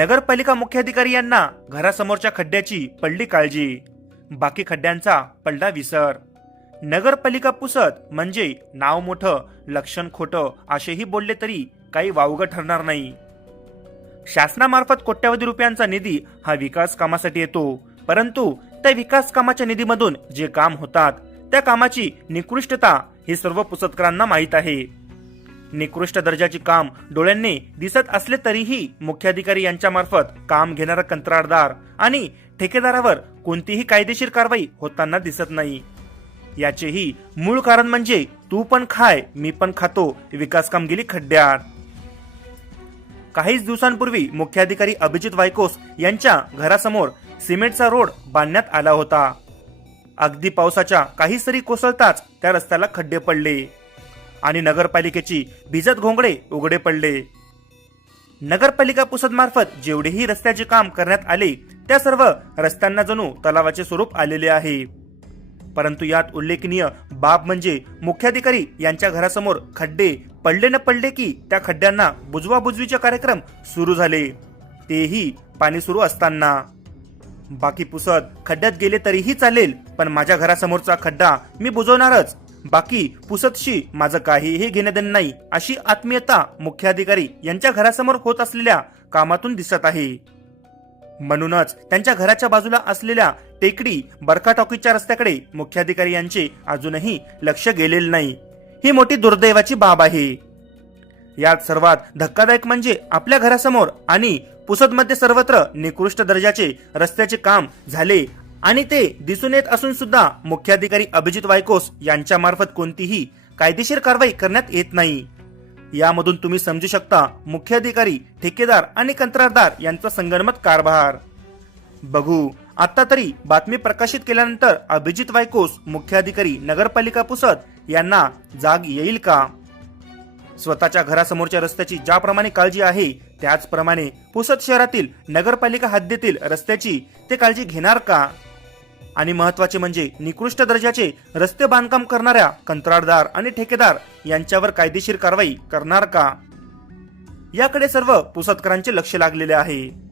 नगरपालिका मुख्याधिकारी यांना घरासमोरच्या खड्ड्याची पडली काळजी. बाकी खड्ड्यांचा पडला विसर. नगरपालिका पुसत म्हणजे नाव मोठं लक्षण खोटं असेही बोलले तरी काही वावगं ठरणार नाही. शासनामार्फत कोट्यवधी रुपयांचा निधी हा विकास कामासाठी येतो. परंतु त्या विकास कामाच्या निधीमधून जे काम होतात त्या कामाची निकृष्टता हे सर्व पुसतकरांना माहीत आहे. निकृष्ट दर्जाचे काम डोळ्यांनी दिसत असले तरीही मुख्याधिकारी यांच्या मार्फत काम घेणारा कंत्राटदार आणि ठेकेदारावर कोणतीही कायदेशीर कारवाई होताना दिसत नाही. याचेही मूळ कारण म्हणजे तू पण खाय मी पण खातो विकास कामगिरी खड्ड्यात काहीच दिवसांपूर्वी मुख्याधिकारी अभिजित वायकोस यांच्या घरासमोर सिमेंटचा रोड बांधण्यात आला होता. अगदी पावसाच्या काही सरी कोसळताच त्या रस्त्याला खड्डे पडले. आणि नगरपालिकेची भिजत घोंगडे उघडे पडले. नगरपालिका पुसद मार्फत जेवढेही रस्त्याचे काम करण्यात आले त्या सर्व रस्त्यांना जणू तलावाचे स्वरूप आलेले आहे. परंतु यात उल्लेखनीय बाब म्हणजे मुख्याधिकारी यांच्या घरासमोर खड्डे पडले न पडले की त्या खड्ड्यांना बुजवाबुजवीचे कार्यक्रम सुरू झाले. तेही पाणी सुरू असताना. बाकी पुसत खड्ड्यात गेले तरीही चालेल पण माझ्या घरासमोरचा खड्डा मी बुजवणारच. बाकी पुसतशी माझं काहीही घेणं नाही अशी आत्मीयता मुख्याधिकारी यांच्या घरासमोर होत असलेल्या कामातून दिसत आहे. म्हणूनच त्यांच्या घराच्या बाजूला असलेल्या टेकडी बरखा टॉकीच्या रस्त्याकडे मुख्याधिकारी यांचे अजूनही लक्ष गेलेले नाही. ही मोठी दुर्दैवाची बाब आहे. यात सर्वात धक्कादायक म्हणजे आपल्या घरासमोर आणि पुसदमध्ये सर्वत्र निकृष्ट दर्जाचे रस्त्याचे काम झाले आणि ते दिसून येत असून सुद्धा मुख्याधिकारी अभिजित वायकोस यांच्या मार्फत कोणतीही कायदेशीर कारवाई करण्यात येत नाही. यामधून तुम्ही समजू शकता मुख्याधिकारी ठेकेदार आणि कंत्राटदार यांचा संगणमत कारभार. बघू आता तरी बातमी प्रकाशित केल्यानंतर अभिजित वायकोस मुख्याधिकारी नगरपालिका पुसद यांना जाग येईल का? स्वतःच्या घरासमोरच्या रस्त्याची ज्याप्रमाणे काळजी आहे त्याचप्रमाणे पुसद शहरातील नगरपालिका हद्दीतील रस्त्याची ते काळजी घेणार का? आणि महत्त्वाचे म्हणजे निकृष्ट दर्जाचे रस्ते बांधकाम करणाऱ्या कंत्राटदार आणि ठेकेदार यांच्यावर कायदेशीर कारवाई करणार का? याकडे सर्व पुसतकरांचे लक्ष लागलेले आहे.